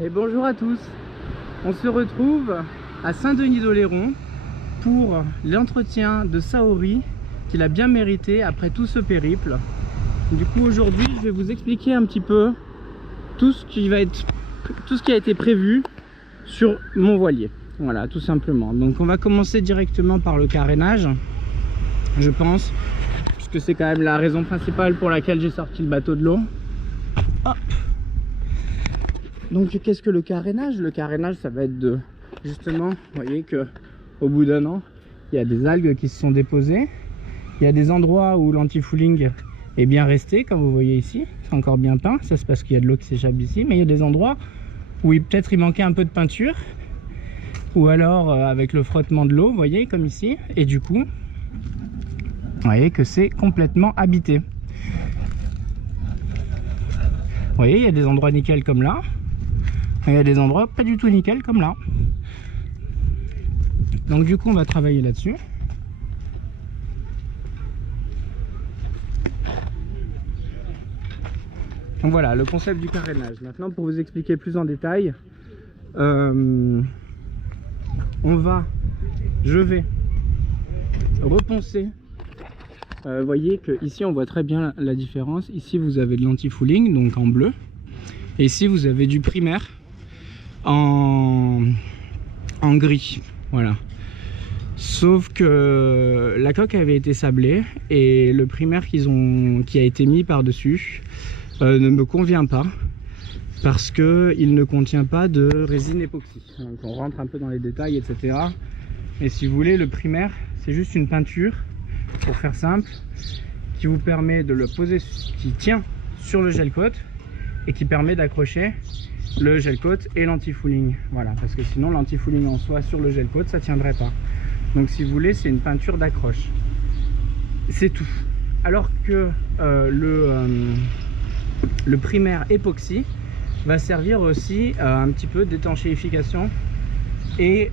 Et bonjour à tous. On se retrouve à Saint-Denis-d'Oléron pour l'entretien de Saori qu'il a bien mérité après tout ce périple. Du coup aujourd'hui je vais vous expliquer un petit peu tout ce qui a été prévu sur mon voilier. Voilà, tout simplement. Donc on va commencer directement par le carénage, je pense, puisque c'est quand même la raison principale pour laquelle j'ai sorti le bateau de l'eau. Hop. Donc qu'est-ce que le carénage? Le carénage, ça va être de, justement, vous voyez que au bout d'un an, il y a des algues qui se sont déposées. Il y a des endroits où l'anti-fouling est bien resté, comme vous voyez ici, c'est encore bien peint. Ça c'est parce qu'il y a de l'eau qui s'échappe ici, mais il y a des endroits où peut-être il manquait un peu de peinture, ou alors avec le frottement de l'eau, vous voyez, comme ici, et du coup, vous voyez que c'est complètement habité. Vous voyez, il y a des endroits nickel comme là. Il y a des endroits pas du tout nickel comme là. Donc du coup on va travailler là-dessus. Donc voilà le concept du carénage. Maintenant pour vous expliquer plus en détail, je vais reponcer. Vous voyez que ici on voit très bien la différence. Ici vous avez de l'anti-fouling donc en bleu. Et ici vous avez du primaire en gris, voilà. Sauf que la coque avait été sablée et le primaire qui a été mis par dessus ne me convient pas parce que il ne contient pas de résine époxy. Donc on rentre un peu dans les détails, etc. Et si vous voulez, le primaire c'est juste une peinture, pour faire simple, qui vous permet de le poser, qui tient sur le gel coat et qui permet d'accrocher le gel coat et l'anti-fouling. Voilà, parce que sinon l'anti-fouling en soi sur le gel coat ça tiendrait pas. Donc si vous voulez, c'est une peinture d'accroche, c'est tout. Alors que le primaire époxy va servir aussi un petit peu d'étanchéification et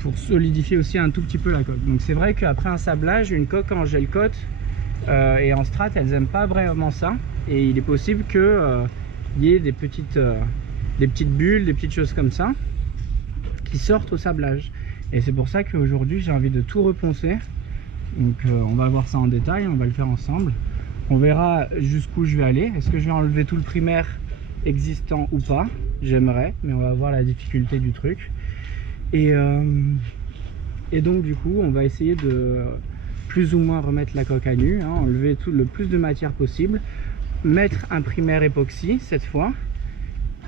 pour solidifier aussi un tout petit peu la coque. Donc c'est vrai qu'après un sablage, une coque en gel coat et en strat, elles n'aiment pas vraiment ça, et il est possible que il y ait des petites bulles, des petites choses comme ça qui sortent au sablage. Et c'est pour ça qu'aujourd'hui j'ai envie de tout reponcer. Donc on va voir ça en détail, on va le faire ensemble. On verra jusqu'où je vais aller. Est-ce que je vais enlever tout le primaire existant ou pas? J'aimerais, mais on va voir la difficulté du truc. Et donc du coup on va essayer de plus ou moins remettre la coque à nu, hein, enlever le plus de matière possible, mettre un primaire époxy cette fois,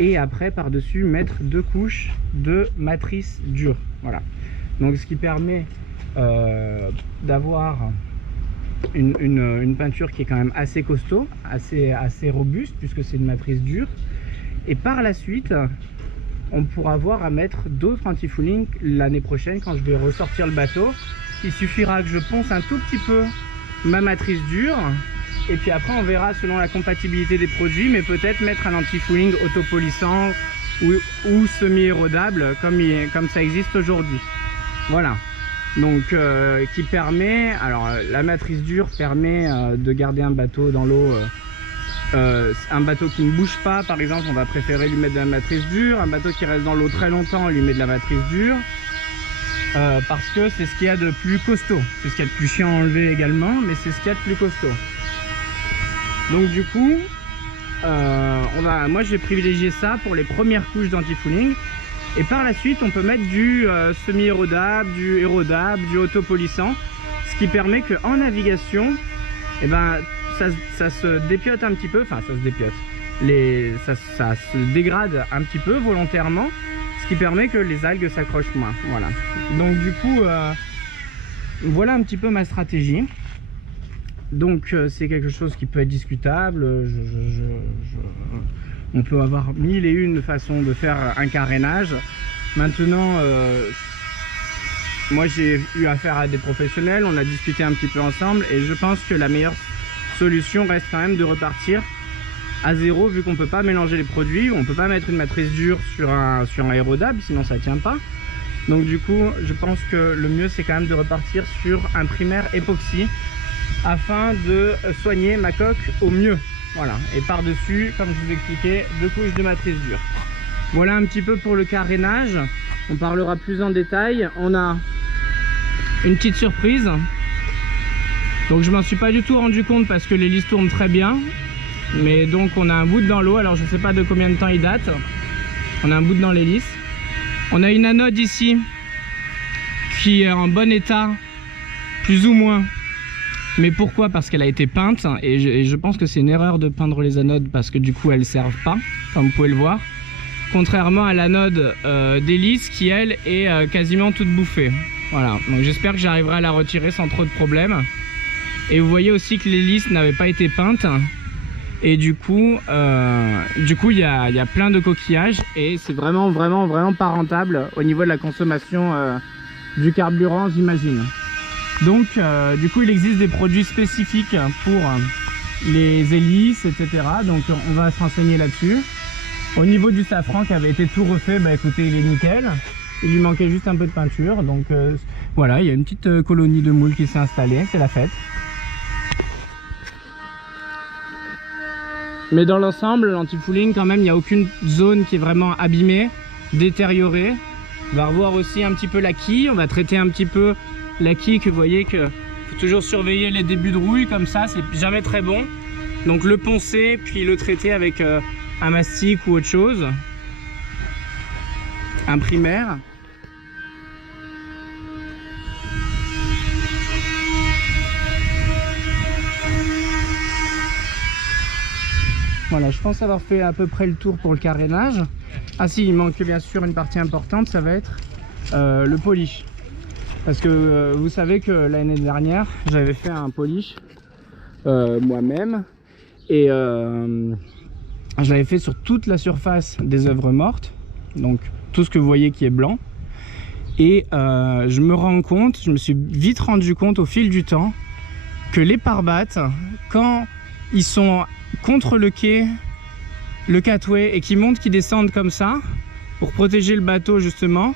et après par dessus mettre 2 couches de matrice dure. Voilà, donc ce qui permet d'avoir une peinture qui est quand même assez costaud, assez robuste, puisque c'est une matrice dure. Et par la suite on pourra avoir à mettre d'autres anti-fouling l'année prochaine quand je vais ressortir le bateau. Il suffira que je ponce un tout petit peu ma matrice dure, et puis après on verra selon la compatibilité des produits, mais peut-être mettre un anti-fouling autopolissant ou semi-érodable comme ça existe aujourd'hui. Voilà, donc qui permet, alors la matrice dure permet de garder un bateau dans l'eau, un bateau qui ne bouge pas par exemple, on va préférer lui mettre de la matrice dure. Un bateau qui reste dans l'eau très longtemps, on lui met de la matrice dure. Parce que c'est ce qu'il y a de plus costaud, c'est ce qu'il y a de plus chiant à enlever également, mais c'est ce qu'il y a de plus costaud. Donc du coup moi j'ai privilégié ça pour les premières couches d'anti-fouling, et par la suite on peut mettre du semi-érodable, du érodable, du autopolissant, ce qui permet qu'en navigation, eh ben, ça se dépiote un petit peu, enfin ça se dépiote, ça se dégrade un petit peu volontairement, ce qui permet que les algues s'accrochent moins. Voilà, donc du coup voilà un petit peu ma stratégie. Donc c'est quelque chose qui peut être discutable, on peut avoir 1001 façons de faire un carénage. Maintenant moi j'ai eu affaire à des professionnels, on a discuté un petit peu ensemble, et je pense que la meilleure solution reste quand même de repartir à zéro, vu qu'on peut pas mélanger les produits, on peut pas mettre une matrice dure sur un aérodable, sinon ça tient pas. Donc du coup je pense que le mieux c'est quand même de repartir sur un primaire époxy afin de soigner ma coque au mieux. Voilà, et par dessus, comme je vous expliquais, 2 couches de matrice dure. Voilà un petit peu pour le carénage. On parlera plus en détail. On a une petite surprise. Donc je m'en suis pas du tout rendu compte parce que l'hélice tourne très bien. Mais donc on a un bout dans l'eau. Alors je sais pas de combien de temps il date. On a un bout dans l'hélice. On a une anode ici qui est en bon état, plus ou moins. Mais pourquoi? Parce qu'elle a été peinte. Et je pense que c'est une erreur de peindre les anodes parce que du coup elles servent pas, comme vous pouvez le voir. Contrairement à l'anode d'hélice qui elle est quasiment toute bouffée. Voilà, donc j'espère que j'arriverai à la retirer sans trop de problèmes. Et vous voyez aussi que l'hélice n'avait pas été peinte. Et du coup il y a plein de coquillages. Et c'est vraiment pas rentable au niveau de la consommation du carburant, j'imagine. Donc du coup il existe des produits spécifiques pour les hélices, etc. Donc on va se renseigner là-dessus. Au niveau du safran qui avait été tout refait, bah écoutez, il est nickel. Il lui manquait juste un peu de peinture. Donc voilà, il y a une petite colonie de moules qui s'est installée, c'est la fête. Mais dans l'ensemble, l'anti-fouling quand même, il n'y a aucune zone qui est vraiment abîmée, détériorée. On va revoir aussi un petit peu la quille. On va traiter un petit peu la quille, que vous voyez que faut toujours surveiller les débuts de rouille comme ça, c'est jamais très bon. Donc le poncer, puis le traiter avec un mastic ou autre chose, un primaire. Voilà, je pense avoir fait à peu près le tour pour le carénage. Ah si, il manque bien sûr une partie importante, ça va être le polish. Parce que vous savez que l'année dernière, j'avais fait un polish moi-même. Et je l'avais fait sur toute la surface des œuvres mortes. Donc tout ce que vous voyez qui est blanc. Et je me suis vite rendu compte au fil du temps que les pare-battes, quand ils sont contre le quai, le catway, et qui montent, qui descendent comme ça, pour protéger le bateau justement,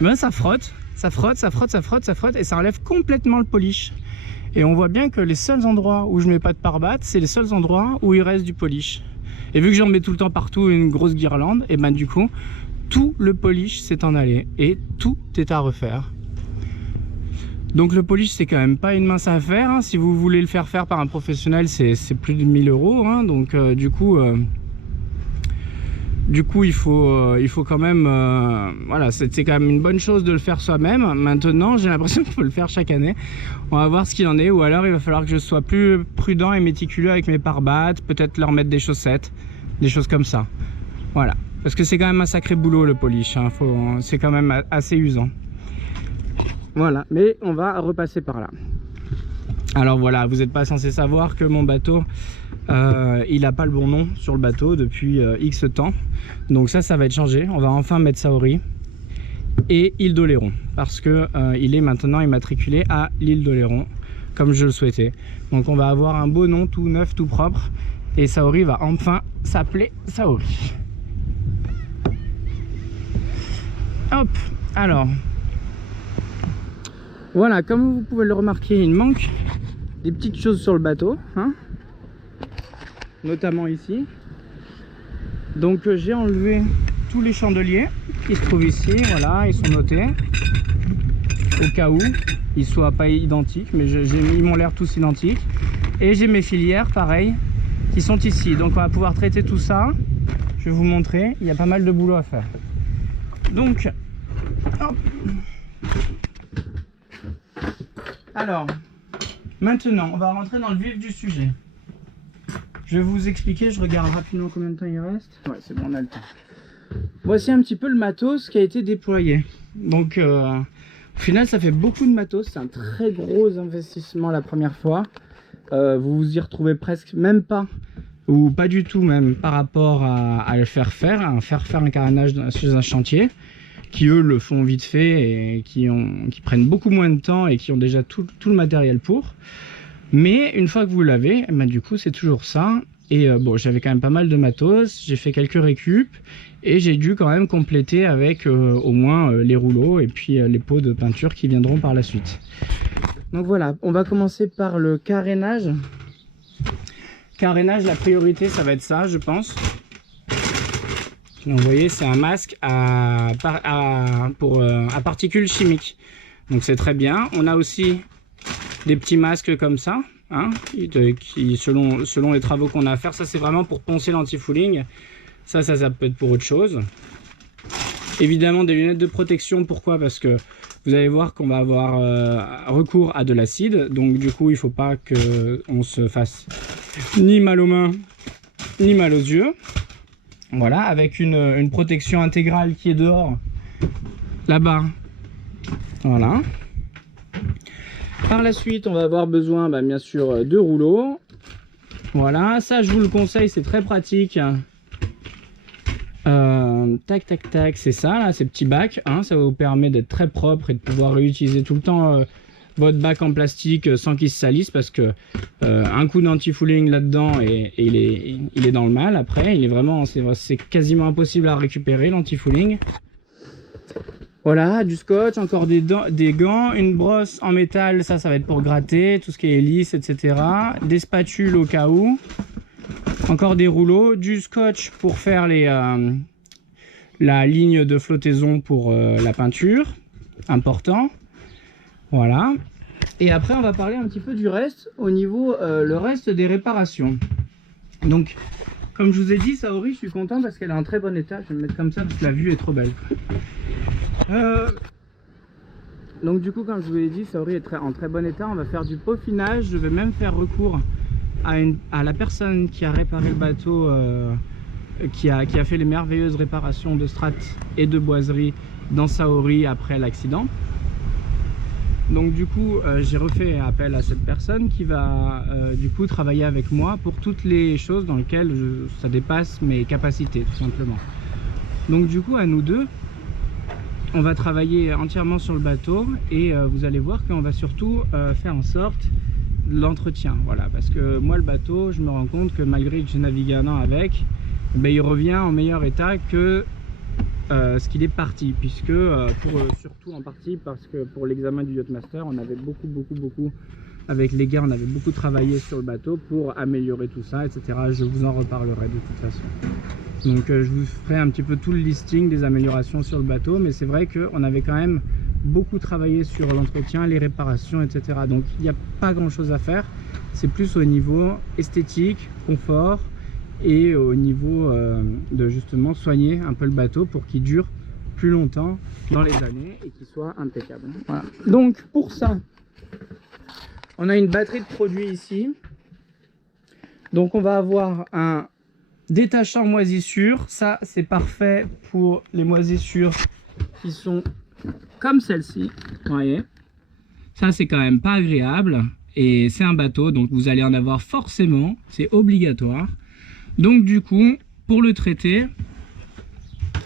ben ça frotte, ça frotte, ça frotte, ça frotte, ça frotte, et ça enlève complètement le polish. Et on voit bien que les seuls endroits où je mets pas de pare-batte, c'est les seuls endroits où il reste du polish. Et vu que j'en mets tout le temps partout une grosse guirlande, et ben du coup, tout le polish s'est en allé, et tout est à refaire. Donc le polish c'est quand même pas une mince affaire, hein. Si vous voulez le faire par un professionnel c'est plus de 1000 €, hein. Donc du coup il faut quand même voilà, c'est quand même une bonne chose de le faire soi-même. Maintenant j'ai l'impression qu'il faut le faire chaque année. On va voir ce qu'il en est, ou alors il va falloir que je sois plus prudent et méticuleux avec mes pare-battes, peut-être leur mettre des chaussettes, des choses comme ça. Voilà, parce que c'est quand même un sacré boulot le polish, hein. C'est quand même assez usant. Voilà, mais on va repasser par là. Alors voilà, vous n'êtes pas censé savoir que mon bateau, il n'a pas le bon nom sur le bateau depuis X temps. Donc ça va être changé. On va enfin mettre Saori et île d'Oléron. Parce que il est maintenant immatriculé à l'île d'Oléron, comme je le souhaitais. Donc on va avoir un beau nom, tout neuf, tout propre. Et Saori va enfin s'appeler Saori. Hop, alors... Voilà, comme vous pouvez le remarquer, il manque des petites choses sur le bateau, hein, notamment ici. Donc j'ai enlevé tous les chandeliers qui se trouvent ici, voilà, ils sont notés au cas où ils soient pas identiques, mais ils m'ont l'air tous identiques. Et j'ai mes filières, pareil, qui sont ici. Donc on va pouvoir traiter tout ça. Je vais vous montrer, il y a pas mal de boulot à faire. Donc, hop. Alors, maintenant, on va rentrer dans le vif du sujet. Je vais vous expliquer, je regarde rapidement combien de temps il reste. Ouais, c'est bon, on a le temps. Voici un petit peu le matos qui a été déployé. Donc, au final, ça fait beaucoup de matos. C'est un très gros investissement la première fois. Vous vous y retrouvez presque même pas, ou pas du tout même, par rapport à le faire faire un carénage sur un chantier. Qui eux le font vite fait et qui prennent beaucoup moins de temps et qui ont déjà tout le matériel pour. Mais une fois que vous l'avez, ben, du coup c'est toujours ça. Et bon, j'avais quand même pas mal de matos, j'ai fait quelques récup et j'ai dû quand même compléter avec au moins les rouleaux et puis les pots de peinture qui viendront par la suite. Donc voilà, on va commencer par le carénage. Carénage, la priorité ça va être ça, je pense. Donc vous voyez, c'est un masque à particules chimiques. Donc c'est très bien. On a aussi des petits masques comme ça, hein, qui selon les travaux qu'on a à faire. Ça c'est vraiment pour poncer l'anti-fouling. Ça peut être pour autre chose. Évidemment des lunettes de protection. Pourquoi? Parce que vous allez voir qu'on va avoir recours à de l'acide. Donc du coup il ne faut pas qu'on se fasse ni mal aux mains ni mal aux yeux. Voilà, avec une protection intégrale qui est dehors, là-bas. Voilà. Par la suite, on va avoir besoin, bien sûr, de rouleaux. Voilà, ça, je vous le conseille, c'est très pratique. Tac, tac, tac, c'est ça, là, ces petits bacs. Hein, ça va vous permettre d'être très propre et de pouvoir réutiliser tout le temps votre bac en plastique sans qu'il se salisse, parce que un coup d'anti-fouling là-dedans et il est dans le mal. Après, il est vraiment, c'est quasiment impossible à récupérer l'anti-fouling. Voilà, du scotch, encore des gants, une brosse en métal, ça va être pour gratter tout ce qui est lisse, etc. Des spatules au cas où, encore des rouleaux, du scotch pour faire la ligne de flottaison pour la peinture, important. Voilà. Et après, on va parler un petit peu du reste, au niveau le reste des réparations. Donc, comme je vous ai dit, Saori, je suis content parce qu'elle est en très bon état. Je vais me mettre comme ça parce que la vue est trop belle. Donc du coup, comme je vous l'ai dit, Saori est en très bon état. On va faire du peaufinage. Je vais même faire recours à la personne qui a réparé le bateau, qui a fait les merveilleuses réparations de strates et de boiseries dans Saori après l'accident. Donc du coup, j'ai refait appel à cette personne qui va du coup travailler avec moi pour toutes les choses dans lesquelles ça dépasse mes capacités, tout simplement. Donc du coup, à nous deux, on va travailler entièrement sur le bateau et vous allez voir qu'on va surtout faire en sorte de l'entretien. Voilà, parce que moi, le bateau, je me rends compte que malgré que j'ai navigué un an avec, il revient en meilleur état que ce qu'il est parti, puisque surtout en partie parce que pour l'examen du Yachtmaster, on avait beaucoup avec les gars, on avait beaucoup travaillé sur le bateau pour améliorer tout ça, etc. Je vous en reparlerai de toute façon. Donc je vous ferai un petit peu tout le listing des améliorations sur le bateau, mais c'est vrai qu'on avait quand même beaucoup travaillé sur l'entretien, les réparations, etc. Donc il n'y a pas grand chose à faire, c'est plus au niveau esthétique, confort, et au niveau de justement soigner un peu le bateau pour qu'il dure plus longtemps dans les années et qu'il soit impeccable. Voilà. Donc pour ça, on a une batterie de produits ici. Donc on va avoir un détachant moisissure. Ça c'est parfait pour les moisissures qui sont comme celle-ci. Vous voyez, ça c'est quand même pas agréable et c'est un bateau, donc vous allez en avoir forcément, c'est obligatoire. Donc du coup, pour le traiter,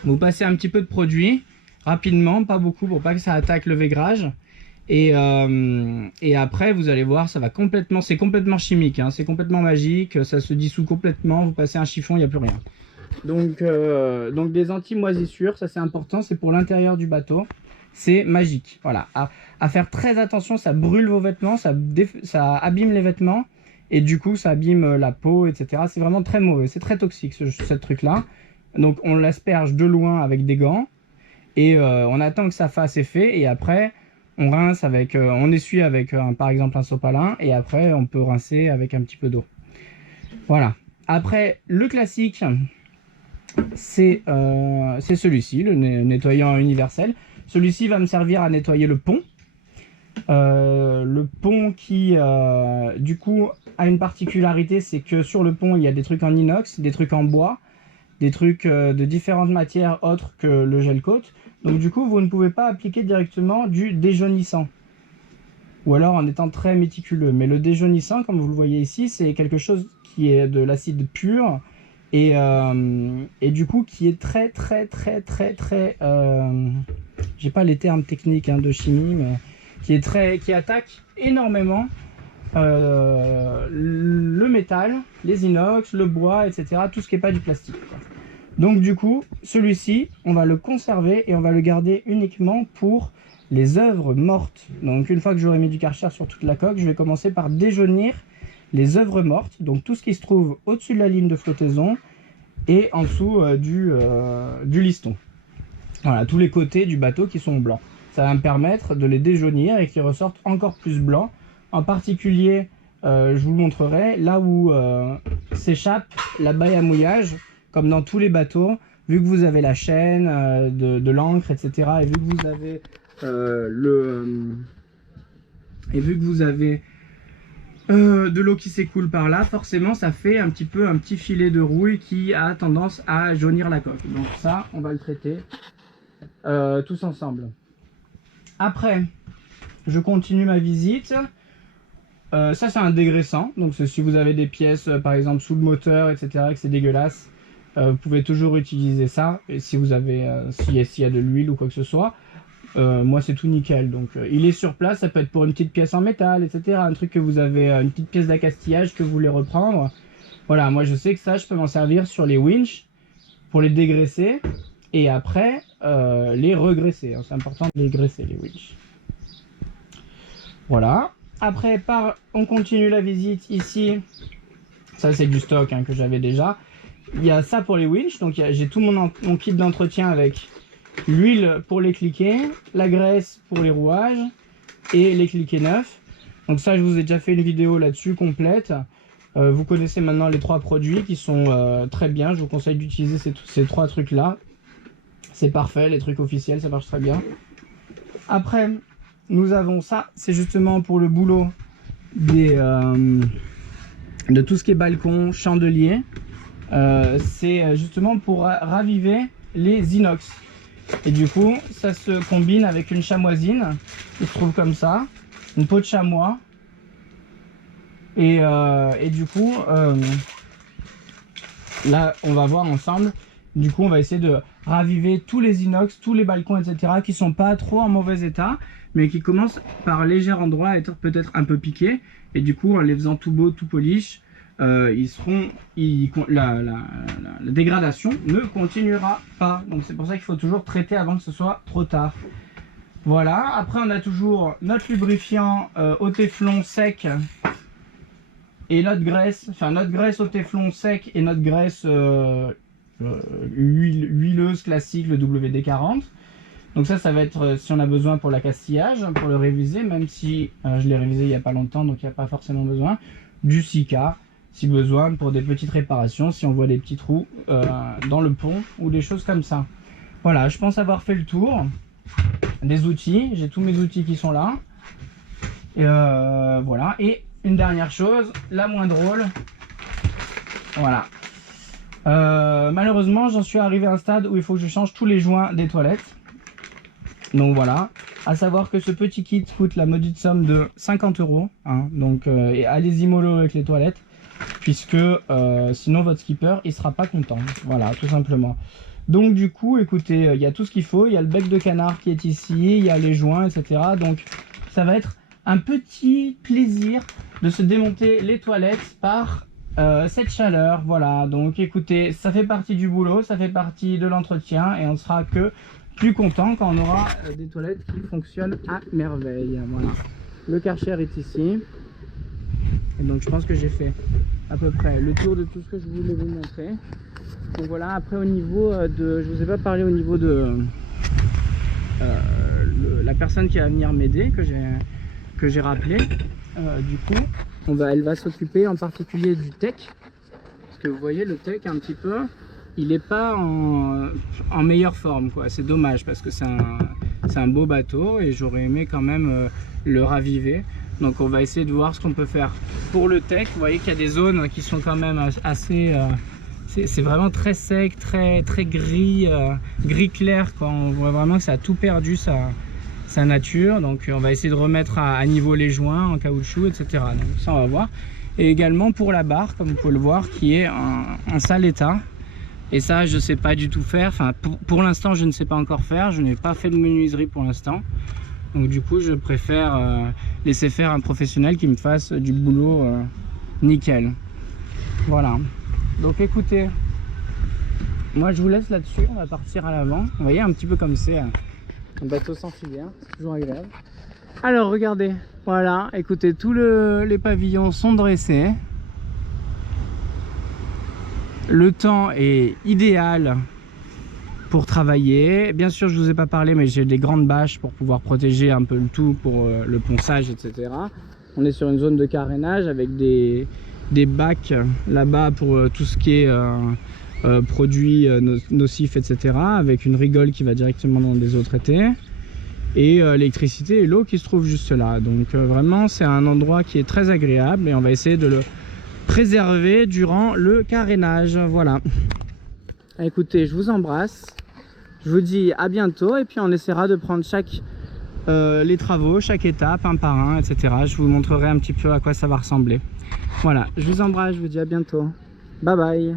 vous passez un petit peu de produit rapidement, pas beaucoup pour pas que ça attaque le vaigrage. Et après, vous allez voir, ça va complètement, c'est complètement chimique, hein, c'est complètement magique, ça se dissout complètement. Vous passez un chiffon, il n'y a plus rien. Donc des anti-moisissures, ça c'est important, c'est pour l'intérieur du bateau, c'est magique. Voilà, à faire très attention, ça brûle vos vêtements, ça abîme les vêtements. Et du coup, ça abîme la peau, etc. C'est vraiment très mauvais, c'est très toxique ce truc-là. Donc on l'asperge de loin avec des gants. Et on attend que ça fasse effet. Et après, on rince avec, on essuie avec par exemple un sopalin. Et après, on peut rincer avec un petit peu d'eau. Voilà. Après, le classique, c'est celui-ci, le nettoyant universel. Celui-ci va me servir à nettoyer le pont. Le pont qui, du coup, a une particularité, c'est que sur le pont, il y a des trucs en inox, des trucs en bois, des trucs de différentes matières autres que le gel coat. Donc du coup, vous ne pouvez pas appliquer directement du déjaunissant, ou alors en étant très méticuleux. Mais le déjaunissant, comme vous le voyez ici, c'est quelque chose qui est de l'acide pur et du coup qui est très j'ai pas les termes techniques de chimie, mais qui attaque énormément le métal, les inox, le bois, etc. Tout ce qui n'est pas du plastique. Donc du coup, celui-ci, on va le conserver et on va le garder uniquement pour les œuvres mortes. Donc une fois que j'aurai mis du Karcher sur toute la coque, je vais commencer par déjaunir les œuvres mortes. Donc tout ce qui se trouve au-dessus de la ligne de flottaison et en dessous du liston. Voilà, tous les côtés du bateau qui sont blancs. Ça va me permettre de les déjaunir et qu'ils ressortent encore plus blancs. En particulier, je vous montrerai là où s'échappe la baille à mouillage, comme dans tous les bateaux. Vu que vous avez la chaîne de l'encre, etc. Et vu que vous avez de l'eau qui s'écoule par là, forcément ça fait un petit filet de rouille qui a tendance à jaunir la coque. Donc ça, on va le traiter tous ensemble. Après, je continue ma visite. Ça c'est un dégraissant, donc si vous avez des pièces par exemple sous le moteur, etc., que c'est dégueulasse, vous pouvez toujours utiliser ça. Et si vous avez s'il y a de l'huile ou quoi que ce soit, moi c'est tout nickel. Donc il est sur place, ça peut être pour une petite pièce en métal, etc., un truc que vous avez, une petite pièce d'accastillage que vous voulez reprendre. Voilà, moi je sais que ça je peux m'en servir sur les winches pour les dégraisser et après les regraisser. C'est important de les graisser, les winches. Voilà. Après, on continue la visite ici. Ça c'est du stock hein, que j'avais déjà. Il y a ça pour les winches, donc j'ai tout mon kit d'entretien avec l'huile pour les cliquets, la graisse pour les rouages et les cliquets neufs. Donc ça, je vous ai déjà fait une vidéo là-dessus complète. Vous connaissez maintenant les 3 produits qui sont très bien. Je vous conseille d'utiliser ces 3 trucs-là. C'est parfait, les trucs officiels, ça marche très bien. Après, nous avons ça, c'est justement pour le boulot de tout ce qui est balcon, chandelier. C'est justement pour raviver les inox. Et du coup, ça se combine avec une chamoisine qui se trouve comme ça, une peau de chamois. Et du coup, là, on va voir ensemble. Du coup, on va essayer de raviver tous les inox, tous les balcons, etc. qui sont pas trop en mauvais état, mais qui commencent par léger endroit à être peut-être un peu piqués. Et du coup, en les faisant tout beau, tout polish, la dégradation ne continuera pas. Donc c'est pour ça qu'il faut toujours traiter avant que ce soit trop tard. Voilà, après on a toujours notre lubrifiant au téflon sec et notre graisse au téflon sec et notre graisse huileuse classique, le WD-40. Donc ça va être si on a besoin pour l'accastillage, pour le réviser, même si je l'ai révisé il n'y a pas longtemps, donc il n'y a pas forcément besoin. Du Sika, si besoin, pour des petites réparations, si on voit des petits trous dans le pont ou des choses comme ça. Voilà, je pense avoir fait le tour des outils. J'ai tous mes outils qui sont là. Et voilà. Et une dernière chose, la moins drôle. Voilà. Malheureusement, j'en suis arrivé à un stade où il faut que je change tous les joints des toilettes. Donc voilà. À savoir que ce petit kit coûte la maudite somme de 50 €. Hein, donc allez-y mollo avec les toilettes. Puisque sinon votre skipper il sera pas content. Voilà, tout simplement. Donc du coup, écoutez, il y a tout ce qu'il faut. Il y a le bec de canard qui est ici, il y a les joints, etc. Donc ça va être un petit plaisir de se démonter les toilettes par cette chaleur. Voilà, donc écoutez, ça fait partie du boulot, ça fait partie de l'entretien et on sera que plus content quand on aura des toilettes qui fonctionnent à merveille. Voilà, le Karcher est ici. Et donc je pense que j'ai fait à peu près le tour de tout ce que je voulais vous montrer. Donc voilà, après au niveau de... Je vous ai pas parlé au niveau de la personne qui va venir m'aider, que j'ai rappelé. Du coup, elle va s'occuper en particulier du tech. Parce que vous voyez, le tech un petit peu, il n'est pas en meilleure forme, quoi. C'est dommage parce que c'est un beau bateau et j'aurais aimé quand même le raviver. Donc on va essayer de voir ce qu'on peut faire pour le tech. Vous voyez qu'il y a des zones qui sont quand même assez... c'est vraiment très sec, très gris, gris clair, quoi. On voit vraiment que ça a tout perdu sa nature. Donc on va essayer de remettre à niveau les joints en caoutchouc, etc. Donc ça on va voir. Et également pour la barre, comme vous pouvez le voir, qui est en sale état. Et ça je ne sais pas du tout faire. Enfin pour l'instant je ne sais pas encore faire. Je n'ai pas fait de menuiserie pour l'instant. Donc du coup je préfère laisser faire un professionnel qui me fasse du boulot nickel. Voilà. Donc écoutez, moi je vous laisse là-dessus, on va partir à l'avant. Vous voyez un petit peu comme c'est un bateau sans filière, c'est toujours agréable. Alors regardez, voilà, écoutez, tous les pavillons sont dressés. Le temps est idéal pour travailler. Bien sûr, je vous ai pas parlé, mais j'ai des grandes bâches pour pouvoir protéger un peu le tout pour le ponçage, etc. On est sur une zone de carénage avec des bacs là-bas pour tout ce qui est produits nocifs, etc. Avec une rigole qui va directement dans des eaux traitées. Et l'électricité et l'eau qui se trouvent juste là. Donc vraiment, c'est un endroit qui est très agréable et on va essayer de le préserver durant le carénage. Voilà. Écoutez, je vous embrasse. Je vous dis à bientôt et puis on essaiera de prendre les travaux, chaque étape, un par un, etc. Je vous montrerai un petit peu à quoi ça va ressembler. Voilà, je vous embrasse, je vous dis à bientôt. Bye bye.